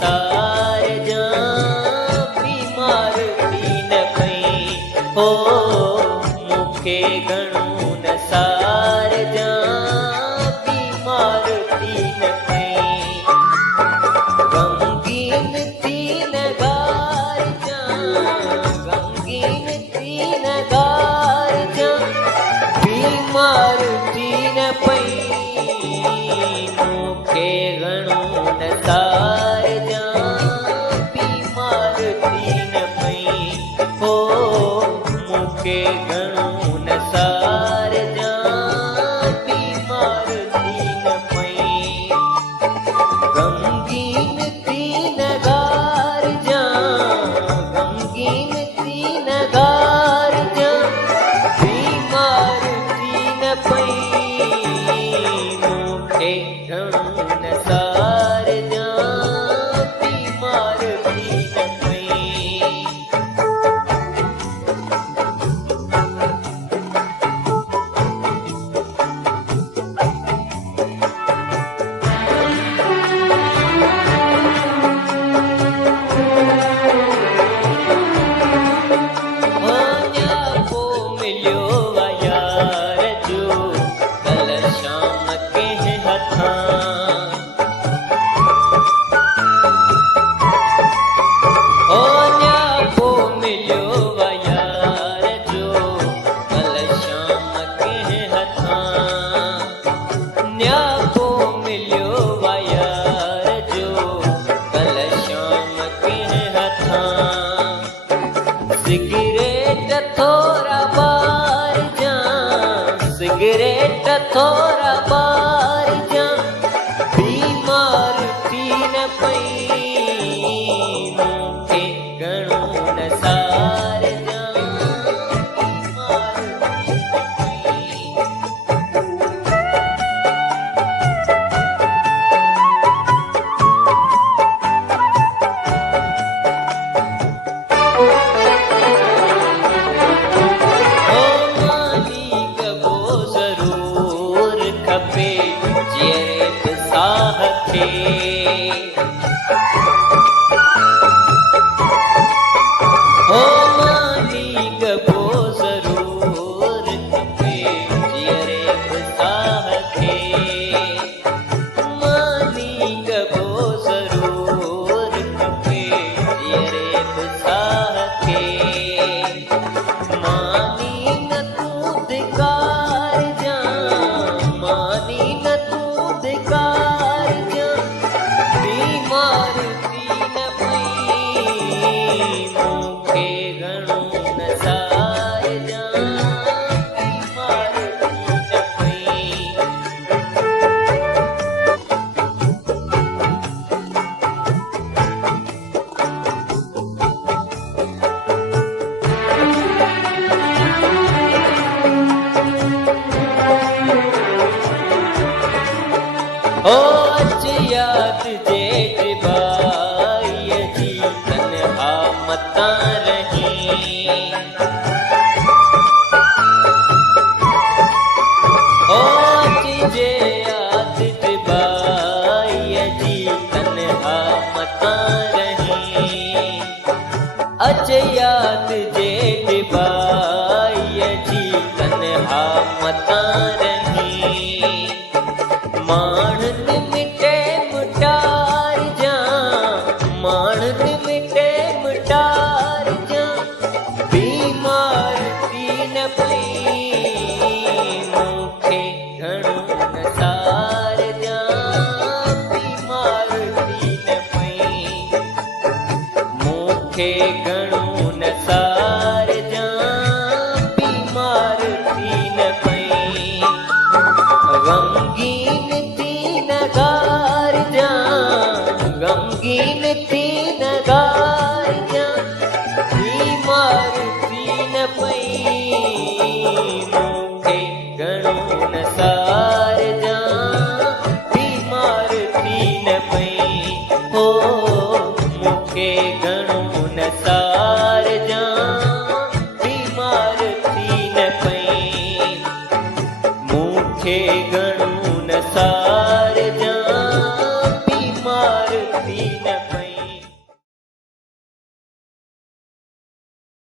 सार जा बीमार थी न पई हो मूंखे घणो न सार जा बीमार थी न पई गमगीन थी न गार जा गमगीन थी न गार जा बीमार थी न पई मूंखे घणो न सार जा बीमार थी न पई हो मूंखे घणो न सार जा बीमार थी न पई गमगीन थी न गार जा गमगीन थी न गार जा बीमार थी न पई मूंखे घणो न सार जा बीमार थी न पई सिगरेट थोड़ा बार जा सिगरेट थोड़ा बार जा बीमार थी न पई मूंखे घणो न सार जा बीमार थी न पई हो मालिक वो ज़रूर खपे जियरे साह खे मालिक वो ज़रूर खपे जियरे साह खे मानी न तूं धिकार जा मानी न तूं धिकार जा बीमार थी न पई मूंखे घणो न सार जा बीमार थी न पई ओ अच याद जेठ भाई जी तन्हा मता रही ओ अच जे याद भाई जी तन्हा मता रही अच याद जेठ भाई जी तन्हा मता रही माणन मिटे मुटार जा माणन मिटे मुटार जा बीमार थी न पई मूंखे घणो न सार जा बीमार थी न पई मूंखे घणो न सार जा बीमार थी न पई गमगीन थी न गार जा गमगीन थी न गार जा बीमार थी न पई मूंखे घणो न सार जा बीमार थी न पई हो मूंखे घणो न सार जा बीमार थी न पई मूंखे घणो न सार जा बीमार थी न